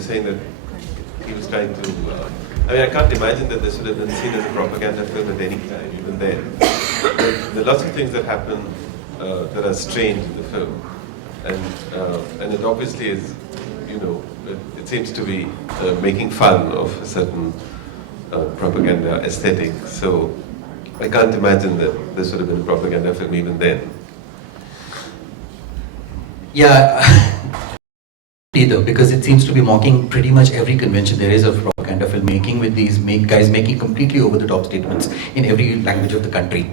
you're saying that he was trying to. I mean, I can't imagine that this would have been seen as a propaganda film at any time, even then. There are lots of things that happen that are strange in the film, and it obviously is, it seems to be making fun of a certain propaganda aesthetic. So I can't imagine that this would have been a propaganda film even then. Yeah, either, because it seems to be mocking pretty much every convention there is of propaganda filmmaking, with these guys making completely over-the-top statements in every language of the country.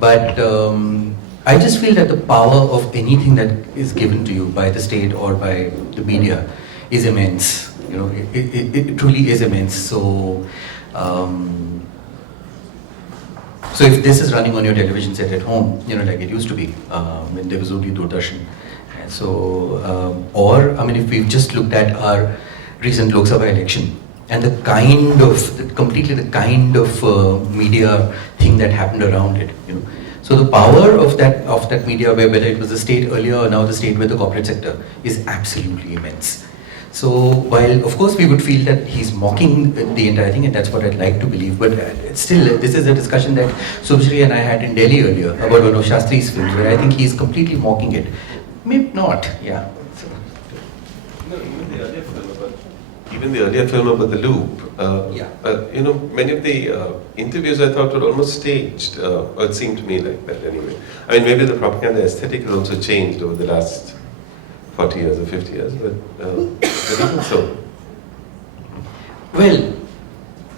But I just feel that the power of anything that is given to you by the state or by the media is immense. It truly is immense. So, so if this is running on your television set at home, like it used to be when there was only Doordarshan. So, or I mean, if we've just looked at our recent Lok Sabha election and the kind of media thing that happened around it, So the power of that media, whether it was the state earlier or now the state with the corporate sector, is absolutely immense. So while of course we would feel that he's mocking the entire thing, and that's what I'd like to believe, but still this is a discussion that Subhashri and I had in Delhi earlier about one of Shastri's films, where I think he's completely mocking it. Maybe not, yeah. No, even the earlier film about the loop. Many of the interviews I thought were almost staged, or it seemed to me like that anyway. I mean, maybe the propaganda aesthetic has also changed over the last 40 years or 50 years, but even so. Well,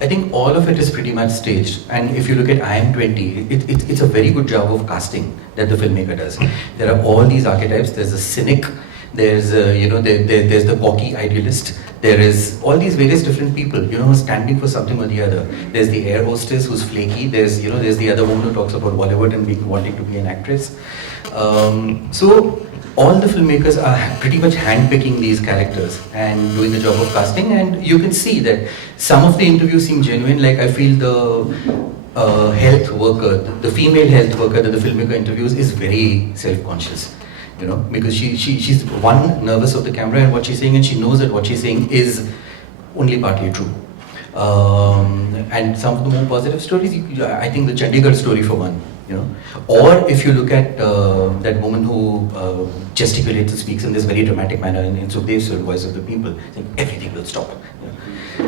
I think all of it is pretty much staged, and if you look at I Am 20, it's a very good job of casting that the filmmaker does. There are all these archetypes. There's a cynic, there's there's the cocky idealist, there is all these various different people, standing for something or the other. There's the air hostess who's flaky, there's the other woman who talks about Bollywood and wanting to be an actress. So all the filmmakers are pretty much handpicking these characters and doing the job of casting, and you can see that some of the interviews seem genuine. Like I feel the health worker, the female health worker that the filmmaker interviews is very self-conscious, because she's one, nervous of the camera and what she's saying, and she knows that what she's saying is only partly true. And some of the more positive stories, I think the Chandigarh story for one, or if you look at that woman who gesticulates and speaks in this very dramatic manner in Sukhdev's Voice of the People, saying everything will stop.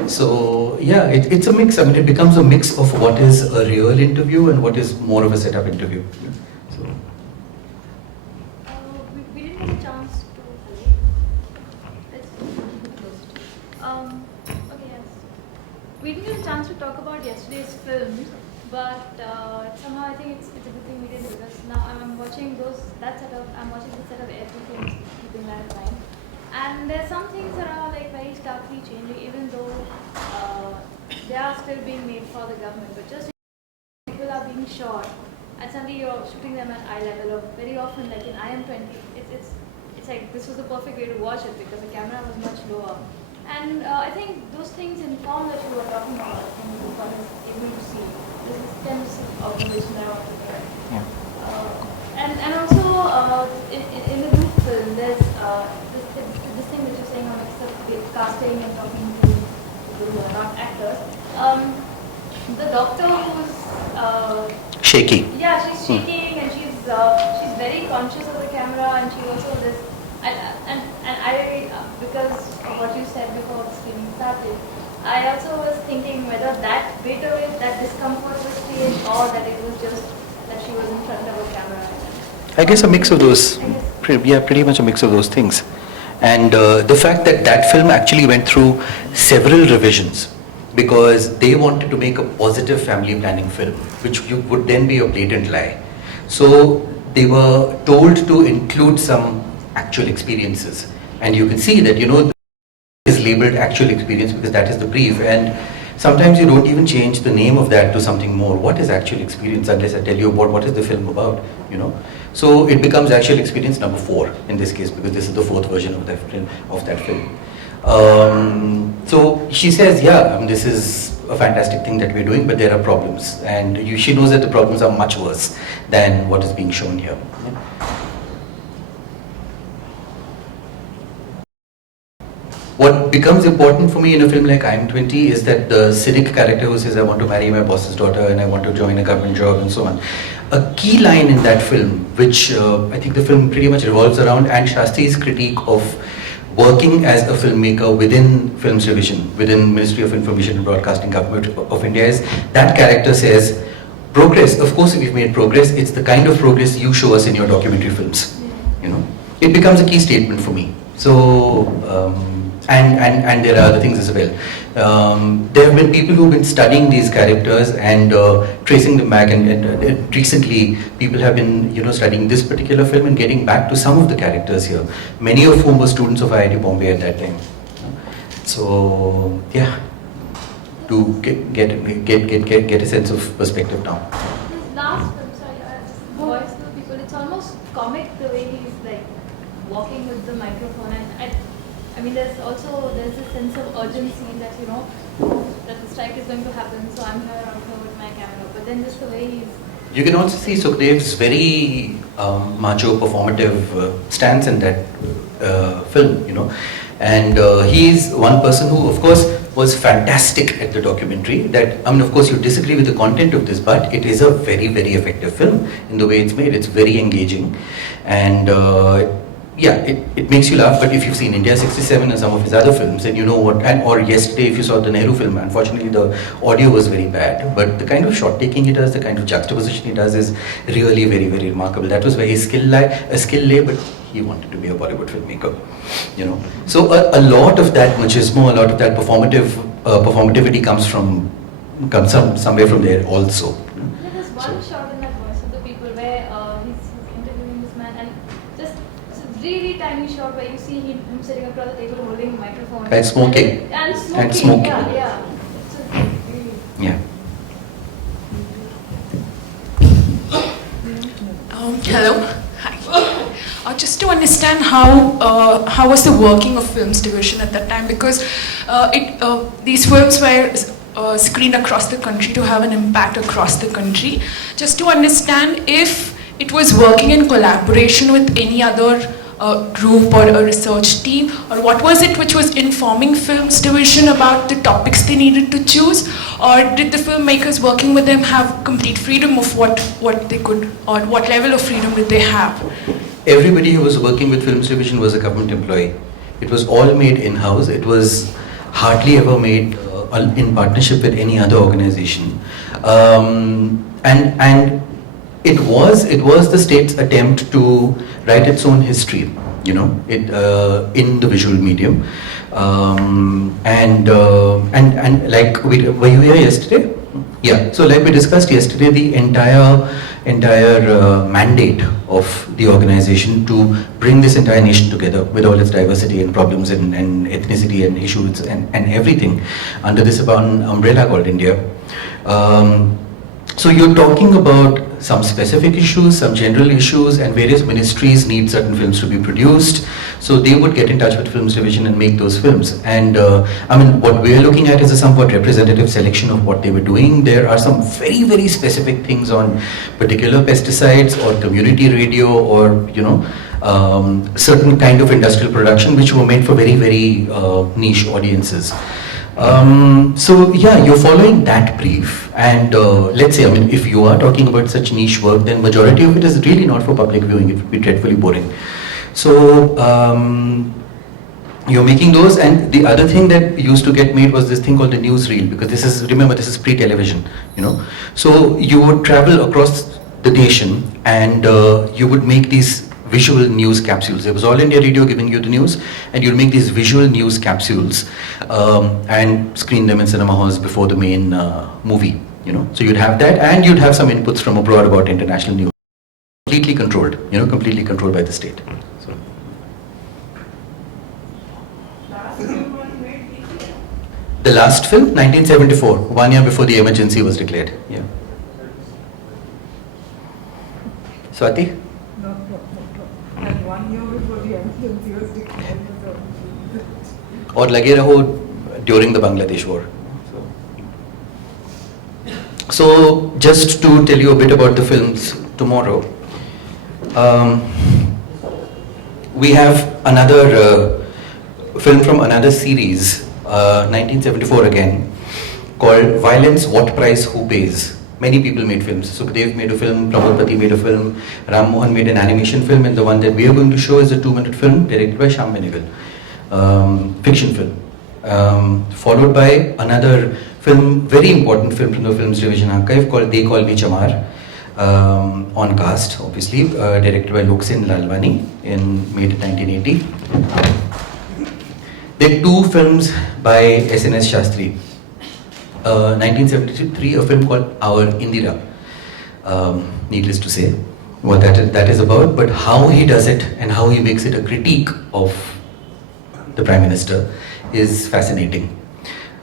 So yeah, it's a mix. I mean, it becomes a mix of what is a real interview and what is more of a setup interview. So. We didn't get a chance to. Okay, yes. We didn't get a chance to talk about yesterday's films, but somehow I think it's a good thing we didn't, because now I'm watching that setup. I'm watching the setup everything, keeping that in mind. And there's some things that are like very starkly changing, even though they are still being made for the government. But just people are being shot, and suddenly you're shooting them at eye level. Or very often, like in I Am 20, it's like this was the perfect way to watch it because the camera was much lower. And I think those things inform that you were talking about, and what is able to see. This is kind of observation I want to correct. Yeah. And also in the group film, there's this thing that you're saying on casting and talking to people who are not actors. The doctor who's shaky. Yeah, she's shaking and she's very conscious of the camera, and she also this and I because of what you said before the screening started, I also was thinking whether that bit of it, that discomfort was staged, or that it was just that she was in front of a camera. I guess a mix of those. Pretty much a mix of those things. And the fact that that film actually went through several revisions because they wanted to make a positive family planning film, which would then be a blatant lie. So they were told to include some actual experiences. And you can see that, is labeled actual experience because that is the brief. And sometimes you don't even change the name of that to something more. What is actual experience unless I tell you about what is the film about, So it becomes actual experience number 4 in this case, because this is the 4th version of that film. So she says, this is a fantastic thing that we're doing, but there are problems. And she knows that the problems are much worse than what is being shown here. what becomes important for me in a film like I'm 20 is that the cynic character who says I want to marry my boss's daughter and I want to join a government job and so on. A key line in that film, which I think the film pretty much revolves around, and Shastri's critique of working as a filmmaker within Films Division, within Ministry of Information and Broadcasting Government of India, is that character says, progress, of course we've made progress, it's the kind of progress you show us in your documentary films. You know, it becomes a key statement for me. So, and there are other things as well. There have been people who've been studying these characters and tracing them back, and recently people have been, studying this particular film and getting back to some of the characters here, many of whom were students of IIT Bombay at that time. So, yeah, to get a sense of perspective now. This last film, sorry, voice to people, it's almost comic the way he's like walking with the microphone, and I mean, there's a sense of urgency that that the strike is going to happen, so I'm here with my camera. But then just the way he's. You can also see Sukhdev's very macho performative stance in that film, and he's one person who, of course, was fantastic at the documentary. That, I mean, of course, you disagree with the content of this, but it is a very, very effective film in the way it's made. It's very engaging, and yeah, it makes you laugh. But if you've seen India 67 and some of his other films, then you know what. Or yesterday, if you saw the Nehru film, unfortunately the audio was very bad, but the kind of shot taking he does, the kind of juxtaposition he does, is really very, very remarkable. That was where his skill lay, but he wanted to be a Bollywood filmmaker, So a lot of that machismo, a lot of that performativity comes somewhere from there also. There's one shot in that Voice of the People where he's interviewing this man, and just it's a really tiny shot where you see him sitting across the table holding a microphone And smoking. And smoking. Yeah. Yeah. Hello. Hi. Just to understand how was the working of Films Division at that time, because these films were screened across the country to have an impact across the country. Just to understand if it was working in collaboration with any other group or a research team, or what was it which was informing Films Division about the topics they needed to choose, or did the filmmakers working with them have complete freedom of what they could, or what level of freedom did they have? Everybody who was working with Films Division was a government employee. It was all made in-house. It was hardly ever made in partnership with any other organization. And it was the state's attempt to write its own history, in the visual medium. And like, were you here yesterday? Yeah. So like we discussed yesterday, the entire mandate of the organization to bring this entire nation together with all its diversity and problems and ethnicity and issues and everything under this umbrella called India. So you're talking about some specific issues, some general issues, and various ministries need certain films to be produced. So they would get in touch with Films Division and make those films. And I mean, what we're looking at is a somewhat representative selection of what they were doing. There are some very, very specific things on particular pesticides or community radio or, certain kind of industrial production which were made for very, very niche audiences. So yeah, you're following that brief, and let's say, I mean, if you are talking about such niche work, then majority of it is really not for public viewing. It would be dreadfully boring. So you're making those, and the other thing that used to get made was this thing called the newsreel, because this is pre-television, So you would travel across the nation, and you would make these visual news capsules. There was All India Radio giving you the news, and you'll make these visual news capsules and screen them in cinema halls before the main movie. So you'd have that, and you'd have some inputs from abroad about international news. Completely controlled by the state. So. The last film, 1974, 1 year before the emergency was declared. Yeah. Swati? No. And 1 year before the emergency was declared. Or lage raho during the Bangladesh war. So just to tell you a bit about the films tomorrow, we have another film from another series, 1974 again, called Violence, What Price, Who Pays? Many people made films. Sukhdev made a film, Prabhupati made a film, Ram Mohan made an animation film, and the one that we are going to show is a 2-minute film directed by Shyam Benegal, fiction film. Followed by another film, very important film from the Films Division Archive called They Call Me Chamar, on cast, obviously, directed by Loksen Lalwani in May 1980. There are 2 films by SNS Shastri. 1973, a film called Our Indira. Needless to say what that is about, but how he does it and how he makes it a critique of the Prime Minister is fascinating.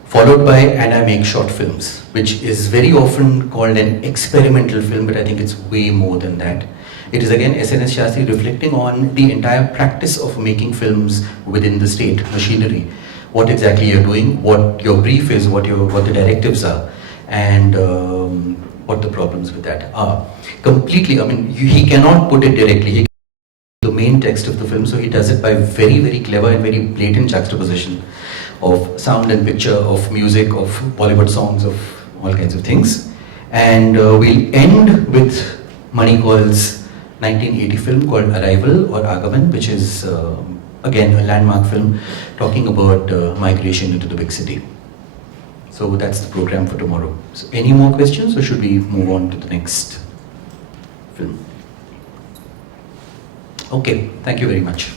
Followed by And I Make Short Films, which is very often called an experimental film, but I think it's way more than that. It is again SNS Shastri reflecting on the entire practice of making films within the state machinery. What exactly you're doing, what your brief is, what the directives are, and what the problems with that are. Completely, I mean, he cannot put it directly. He the main text of the film, so he does it by very, very clever and very blatant juxtaposition of sound and picture, of music, of Bollywood songs, of all kinds of things. And we'll end with Manikol's 1980 film called Arrival or Agaman, which is again a landmark film talking about migration into the big city. So that's the program for tomorrow. So any more questions, or should we move on to the next film? Okay, thank you very much.